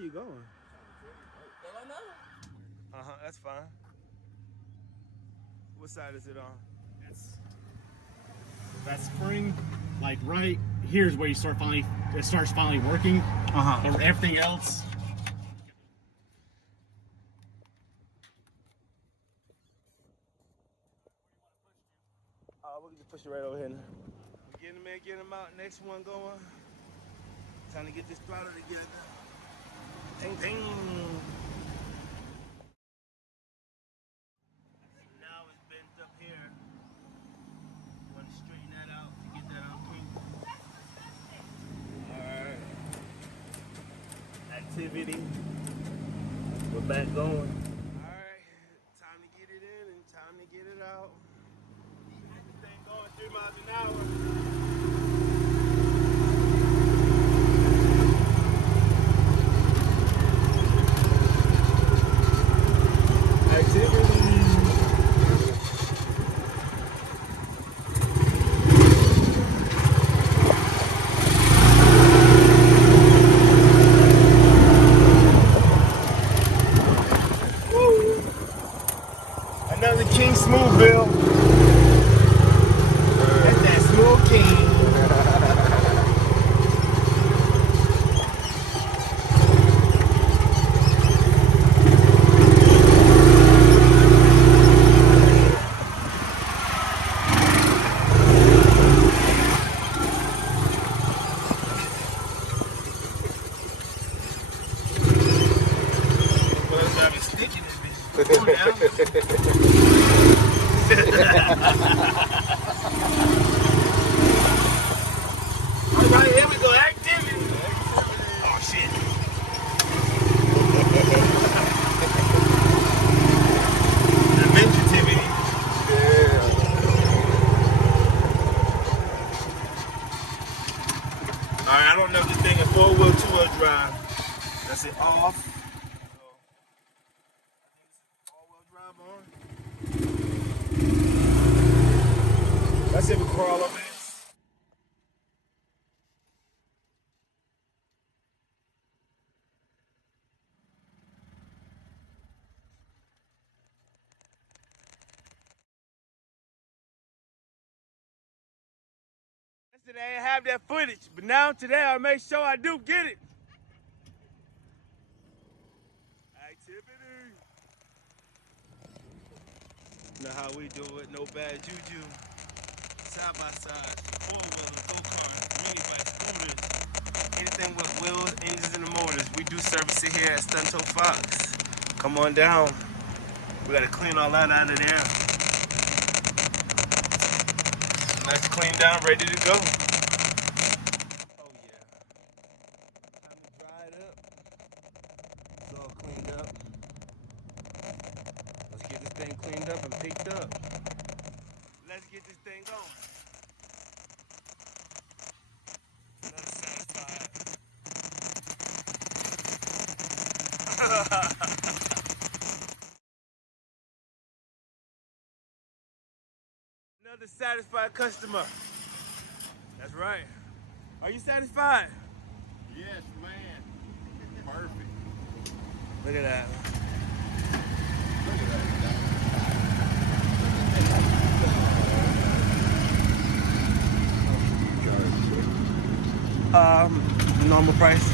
you going? That's fine. What side is it on? That spring, like right here is where it starts finally working. And everything else. We can push it right over here now. Get him in, get him out. Next one going. Time to get this throttle together. Ting, ting. Now it's bent up here. Want to straighten that out to get that out clean. Alright. Activity. We're back going. Alright. Time to get it in and time to get it out. This thing going 3 miles an hour. Another King Smoothville. That's that Smooth King. Well, I'm stitching this bitch. Alright, here we go. Activity. Oh shit. Adventure-tivity. Yeah. Alright, I don't know if this thing is 4-wheel, 2-wheel drive. That's it off. Let's see if we crawl over this. Yesterday I didn't have that footage, but now today I make sure I do get it. Activity. You know how we do it, no bad juju. Side by side, 4-wheelers, go-karts, mini bikes, scooters, anything with wheels, engines, and motors. We do service it here at Stunto Fox. Come on down. We gotta clean all that out of there. Nice clean down, ready to go. Oh yeah. Time to dry it up. It's all cleaned up. Let's get this thing cleaned up and picked up. Let's get this thing going. Another satisfied. Another satisfied customer. That's right. Are you satisfied? Yes, man. Perfect. Look at that. Look at that. Normal price.